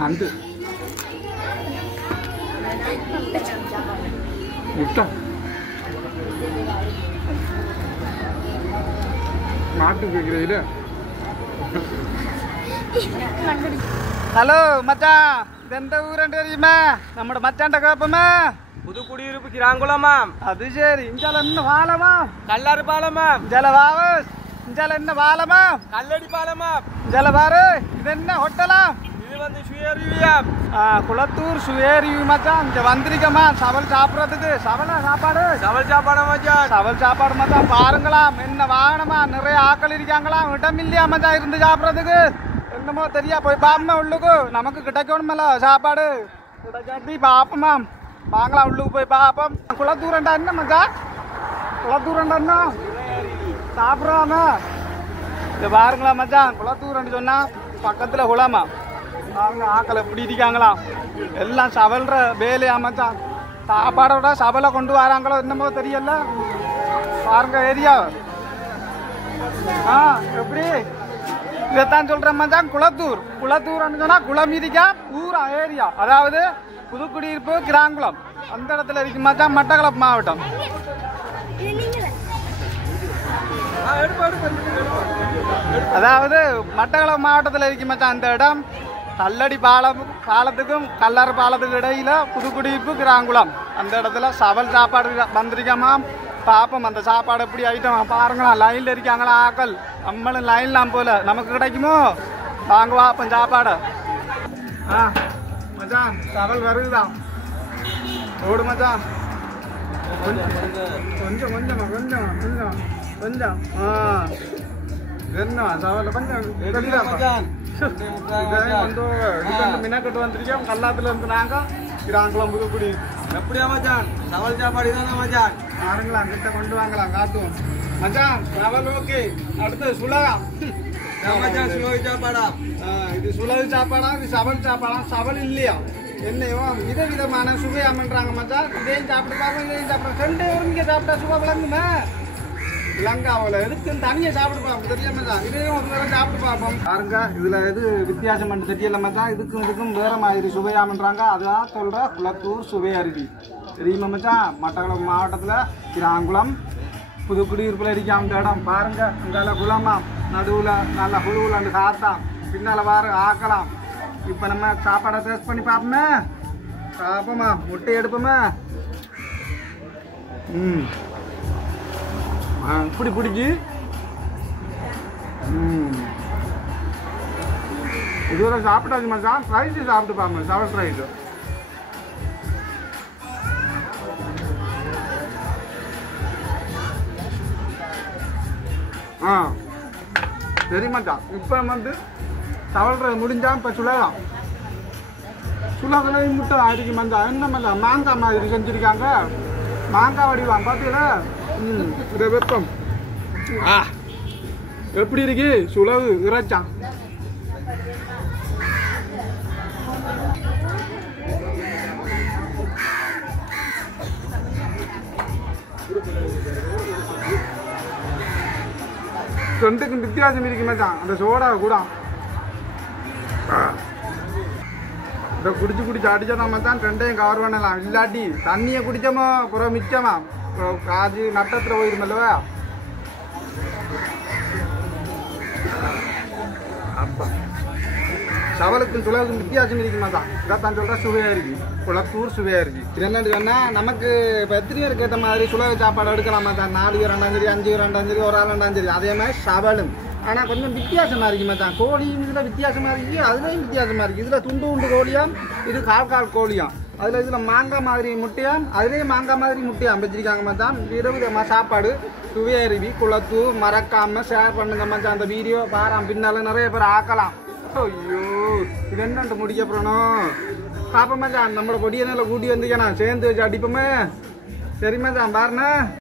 நண்டு முட்டை மாட்டு கேட்குறீங்களே. ஹலோ மச்சான், இது எந்த ஊருன்னு தெரியுமா? நம்மட மச்சான்ட்ட கேப்பமே. புதுக்குடியிருப்பு கிராங்குளமா? அது சரி. இஞ்சால என்ன பாலமா? கல்லாறு பாலமா? இஞ்சால வாவு. இஞ்சால என்ன பாலமா? கல்லடி பாலமா? இஞ்சால பாரு, இது என்ன ஹோட்டலா? இது வந்து சுயரிவியா? குளத்தூர் சுவேரிவி மச்சான். இங்க வந்திருக்கமா சவல் சாப்பிட்றதுக்கு. சவலா சாப்பாடு? சவல் சாப்பாடு மச்சான். சவல் சாப்பாடு மச்சான். பாருங்களாம், என்ன வாகனமா நிறைய ஆக்கள் இருக்காங்களாம். இடம் இல்லையா மச்சான் இருந்து சாப்பிட்றதுக்கு? என்னமோ தெரியா, போய் பாப்பமா உள்ளுக்கு. நமக்கு கிடைக்கணுமல்ல சாப்பாடு. கிடைக்காட்டி பாப்பமா. வாங்கலாம் உள்ளுக்கு போய் பாப்போம். குளத்தூரண்டா என்ன மச்சான்? குளத்தூரண்டா என்ன சாப்பிட்றாமா? இதை பாருங்களா மச்சான், குளத்தூரண்டு சொன்னா பக்கத்துல குளமா. அவங்க ஆக்களை எப்படி இருக்காங்களாம். எல்லாம் சவல்ற வேலையா மச்சான். சாப்பாடோட சவலை கொண்டு வராங்களோ என்னமோ தெரியல. பாருங்க ஏரியா. எப்படி இதைத்தான் சொல்றேன் மச்சான். குளத்தூர். குளத்தூர்னு சொன்னா குளமிதிக்கா ஊரா ஏரியா. அதாவது புதுக்குடியிருப்பு கிராங்குளம் அந்த இடத்துல இருக்கு மச்சான். மட்டக்களப்பு மாவட்டம். அதாவது மட்டக்களப்பு மாவட்டத்தில் இருக்கு மச்சான் அந்த இடம். கல்லடி பாலத்துக்கும் கல்லாறு பாலத்துக்கும் இடையில புதுக்குடியிருப்பு கிராங்குளம். அந்த இடத்துல சவல் சாப்பாடு வந்திருக்காமா. பாப்போம் அந்த சாப்பாடு எப்படி ஐட்டமா. பாருங்களா, லைன்ல இருக்காங்களா ஆக்கள். நம்மளும் லைன்லாம் போல. நமக்கு கிடைக்குமோ? வாங்க வாப்போம் சாப்பாடு. மச்சான் சவல் வருதுதான். ஓடு மச்சான். கொஞ்சம் கொஞ்சம் கொஞ்சமா கொஞ்சம் கொஞ்சம் கொஞ்சம். என்ன சவல் கொஞ்சம் மினக்கட்டு வந்திருக்கோம். கல்லாத்துல இருந்து நாங்க கிராங்குளம் புதுக்குடி. எப்படியா மச்சான்? சவல் சாப்பாடு தானே மச்சான்? பாருங்களா, கிட்ட கொண்டு வாங்கலாம் காட்டுவோம் மச்சான். சவல் ஓகே. அடுத்து சுலகா மச்சான். சுலோகி சாப்பாடா? இது சுலகு சாப்பாடா? இது சவல் சாப்பாடா? சவல் இல்லையா? என்னையோ விதவிதமான சுவையாமன்றாங்க மச்சான். இதையும் சாப்பிட்டு பார்ப்போம், இதையும் சாப்பிட. ரெண்டு பேரும் இங்கே சாப்பிட்டா சுவை விளங்குமே. விளங்காவில் எதுக்குன்னு தனியாக சாப்பிட்டு பார்ப்போம். தெரிய மச்சான். இதையும் ஒரு நேரம் சாப்பிட்டு பார்ப்போம். பாருங்க, இதுல எது வித்தியாசம் பண்ணி தெரியல மச்சான். இதுக்கும் இதுக்கும் வேற மாதிரி சுவையாமன்றாங்க. அதான் சொல்ற குளத்தூர் சுவை அருவி. தெரியுமா மச்சான்? மட்டக்களப்பு மாவட்டத்துல கிராங்குளம் புதுக்குடியிருப்புல இருக்காம இந்த இடம். பாருங்க, இங்கால குளமா, நடுவுல நல்ல குழுவுல காத்தா, பின்னால பாரு ஆக்கலாம். இப்ப நம்ம சாப்பாடை டேஸ்ட் பண்ணி பார்ப்போமே. பார்ப்போமா, முட்டை எடுப்போமே. இப்படி பிடிச்சி இதுவரை சாப்பிட்டாச்சு மச்சான். ஃப்ரைஸு சாப்பிட்டு பாருங்க. சவல் ஃப்ரைஸு சரி மச்சான். இப்போ வந்து சவல் ஃப்ரை முடிஞ்சா இப்போ சுலகம். சுலகலையும் முட்டை அடிக்க மச்சான். என்ன மச்சான், மாங்காய் மாதிரி செஞ்சுருக்காங்க. மாங்காய் வடிவான் பார்த்தீங்களா? இதை வெப்பம் எப்படி இருக்கு சுலகு இறைச்சான். ரெண்டுக்கும் வித்தியாசம் இருக்கு மச்சான். அந்த சோடா கூட இதை குடிச்சு அடிச்சதான் மச்சான். ரெண்டையும் கவர் பண்ணலாம். இல்லாட்டி தண்ணியை குடிச்சோமோ அப்புறம் மிச்சமா காஜி நட்டத்துல போயிருமல்லவா. சவலுக்கும் சுலகுக்கும் வித்தியாசம் இருக்கு மச்சான். இதான் சொல்ற சுவையா இருக்கு. குளத்தூர் சுவையா இருக்கு. இது என்னன்னு சொன்னா, நமக்கு இப்போ எத்தனை பேருக்கு ஏற்ற மாதிரி சுலகு சாப்பாடு எடுக்கலாம் மச்சான். 4 பேர் 2 சரி, 5 பேர் 2 சரி, ஒரு ஆள் 2 சரி. அதே மாதிரி சவலும் ஆனால் கொஞ்சம் வித்தியாசமா இருக்கு மச்சான். கோழியும் இதில் வித்தியாசமா இருக்கு, அதுலேயும் வித்தியாசமா இருக்கு. இதில் துண்டு கோழியாம், இது கால் கோழியாம். இதில் மாங்காய் மாதிரி முட்டையாம், அதுலேயும் மாங்காய் மாதிரி முட்டையாம் வச்சிருக்காங்க மச்சான். விதவிதமாக சாப்பாடு சுவையா இருக்கு. குளத்தூர் மறக்காம ஷேர் பண்ணுங்க மச்சான். அந்த வீடியோ பாராம் பின்னால நிறைய பேர் ஆக்கலாம். ஐயோ, இது என்னன்ட்டு முடிக்க போறோம். பாப்பா மச்சான், நம்மளோட பொடியை நல்லா கூட்டி வந்துக்கணும். சேர்ந்து வச்சு அடிப்போமே. சரி மச்சான் பாருண்ணா.